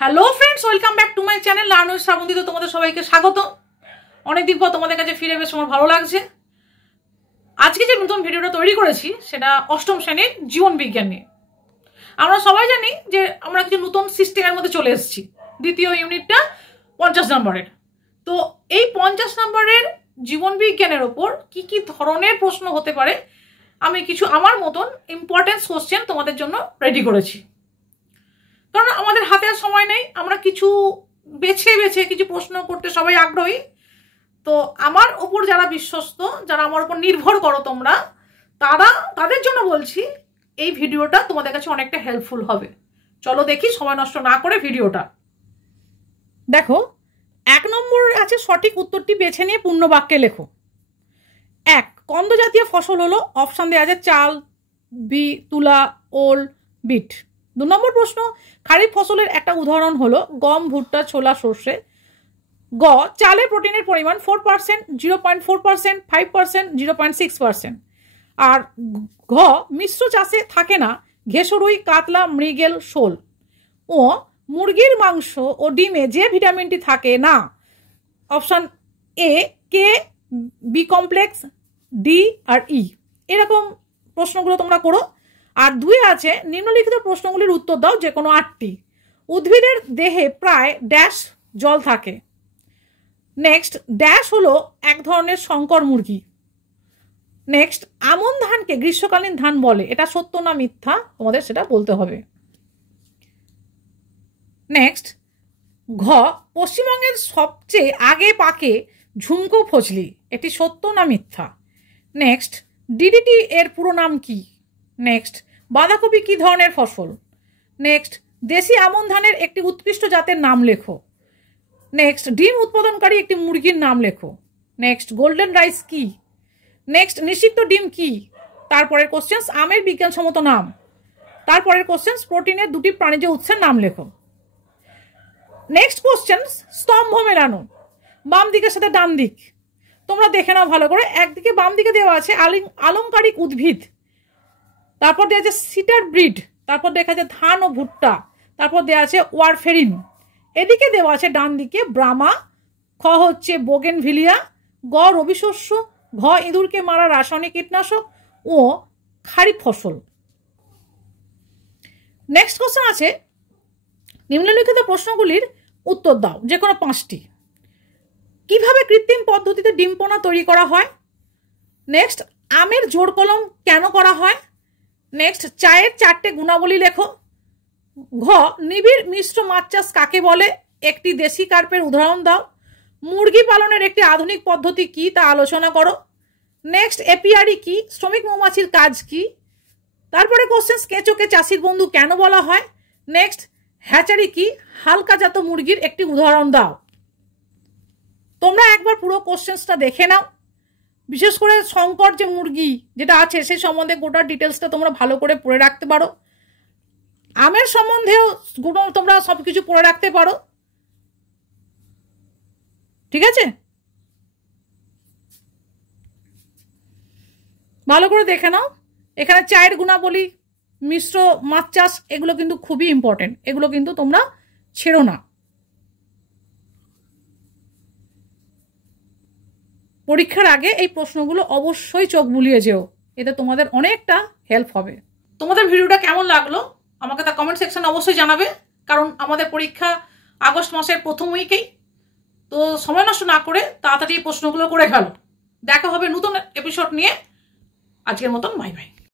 Hello friends, welcome back to my channel learn with Shrabanti. তো তোমাদের সবাইকে স্বাগত। অনেকদিন পর তোমাদের কাছে ফিরে বেশ আমার ভালো লাগছে। আজকে যে নতুন ভিডিওটা তৈরি করেছি সেটা অষ্টম শ্রেণীর জীবন বিজ্ঞান নিয়ে। আমরা সবাই জানি যে আমরা কিছু নতুন সিস্টেমের মধ্যে চলে এসেছি। দ্বিতীয় ইউনিটটা 50 নম্বরের। তো এই 50 নম্বরের জীবন বিজ্ঞানের ওপর কি কি ধরনের প্রশ্ন হতে পারে আমি কিছু আমার মতন ইম্পর্টেন্স কোশ্চেন তোমাদের জন্য রেডি করেছি। কারণ আমাদের হাতে আর সময় নেই, আমরা কিছু বেছে বেছে কিছু প্রশ্ন করতে সবাই আগ্রহী। তো আমার ওপর যারা বিশ্বস্ত, যারা আমার ওপর নির্ভর করো তোমরা, তাদের জন্য বলছি এই ভিডিওটা তোমাদের কাছে অনেকটা হেল্পফুল হবে। চলো দেখি সময় নষ্ট না করে ভিডিওটা দেখো। 1 নম্বর আছে সঠিক উত্তরটি বেছে নিয়ে পূর্ণ বাক্যে লেখো। 1, কন্দ জাতীয় ফসল হলো, অপশন দেওয়া আছে চাল, তুলা, ওল, বিট। 2 নম্বর প্রশ্ন, খারিফ ফসলের একটা উদাহরণ হলো গম, ভুট্টা, ছোলা, সর্ষে। গ, চালে প্রোটিনের পরিমাণ 4%, 0.4%, 5%, 0.6%। আর ঘ, মিশ্র চাষে থাকে না ঘেসরুই, কাতলা, মৃগেল, শোল। ও, মুরগির মাংস ও ডিমে যে ভিটামিনটি থাকে না, option A K, B complex, D আর ই। এরকম প্রশ্নগুলো তোমরা করো। আর 2 আছে নিম্নলিখিত প্রশ্নগুলির উত্তর দাও যে কোনো 8টি। উদ্ভিদের দেহে প্রায় ড্যাশ জল থাকে। নেক্সট, ড্যাশ হলো এক ধরনের সংকর মুরগি। নেক্সট, আমন ধানকে গ্রীষ্মকালীন ধান বলে, এটা সত্য না মিথ্যা তোমাদের সেটা বলতে হবে। নেক্সট, ঘ, পশ্চিমবঙ্গের সবচেয়ে আগে পাকে ঝুমকো ফজলি, এটি সত্য না মিথ্যা। নেক্সট, ডিডিটি এর পুরো নাম কি? নেক্সট, বাঁধাকপি কি ধরনের ফসল? নেক্সট, দেশি আমন ধানের একটি উৎকৃষ্ট জাতের নাম লেখো। নেক্সট, ডিম উৎপাদনকারী একটি মুরগির নাম লেখো। নেক্সট, গোল্ডেন রাইস কি? নেক্সট, নিষিক্ত ডিম কি? তারপরের কোশ্চেন্স, আমের বিজ্ঞানসম্মত নাম। তারপরের কোশ্চেন্স, প্রোটিনের 2টি প্রাণীজ উৎসের নাম লেখো। নেক্সট কোশ্চেন্স, স্তম্ভ মেলানো, বাম দিকের সাথে ডান দিক তোমরা দেখে নাও ভালো করে। একদিকে বাম দিকে দেওয়া আছে আলংকারিক উদ্ভিদ, তারপর দেওয়া আছে সিটার ব্রিড, তারপর দেখা আছে ধান ও ভুট্টা, তারপর দেওয়া আছে ওয়ারফেরিন। এদিকে দেওয়া আছে ডান দিকে ব্রামা, খ হচ্ছে বোগেনভিলিয়া, গ রবি শস্য, ঘ ইঁদুরকে মারা রাসায়নিক কীটনাশক ও খারিফ ফসল। নেক্সট কোশ্চেন আছে নিম্নলিখিত প্রশ্নগুলির উত্তর দাও যে কোনো 5টি। কিভাবে কৃত্রিম পদ্ধতিতে ডিম পোনা তৈরি করা হয়? নেক্সট, আমের জোড় কলম কেন করা হয়? নেক্সট, চায়ের 4টে গুণাবলী লেখো। ঘ, নিবিড় মিশ্র মাছ চাষ কাকে বলে? একটি দেশি কার্পের উদাহরণ দাও। মুরগি পালনের একটি আধুনিক পদ্ধতি কি তা আলোচনা করো। নেক্সট, এপিআরি কি? শ্রমিক মৌমাছির কাজ কি? তারপরে কোশ্চেন, কেঁচোকে চাষির বন্ধু কেন বলা হয়? নেক্সট, হ্যাচারি কি? হালকাজাত মুরগির একটি উদাহরণ দাও। তোমরা একবার পুরো কোশ্চেন্সটা দেখে নাও। বিশেষ করে সংকর যে মুরগি যেটা আছে সেই সম্বন্ধে গোটা ডিটেলসটা তোমরা ভালো করে পড়ে রাখতে পারো। আমের সম্বন্ধেও তোমরা সবকিছু পড়ে রাখতে পারো। ঠিক আছে, ভালো করে দেখে নাও। এখানে চায়ের গুণাবলী, মিশ্র মাছ চাষ, এগুলো কিন্তু খুবই ইম্পর্টেন্ট, এগুলো কিন্তু তোমরা ছেড়ো না। পরীক্ষার আগে এই প্রশ্নগুলো অবশ্যই চোখ বুলিয়ে যেও, এতে তোমাদের অনেকটা হেল্প হবে। তোমাদের ভিডিওটা কেমন লাগলো আমাকে তা কমেন্ট সেকশনে অবশ্যই জানাবে, কারণ আমাদের পরীক্ষা আগস্ট মাসের প্রথম উইকেই। তো সময় নষ্ট না করে তাড়াতাড়ি এই প্রশ্নগুলো করে ফেলো। দেখা হবে নতুন এপিসোড নিয়ে। আজকের মতন বাই বাই।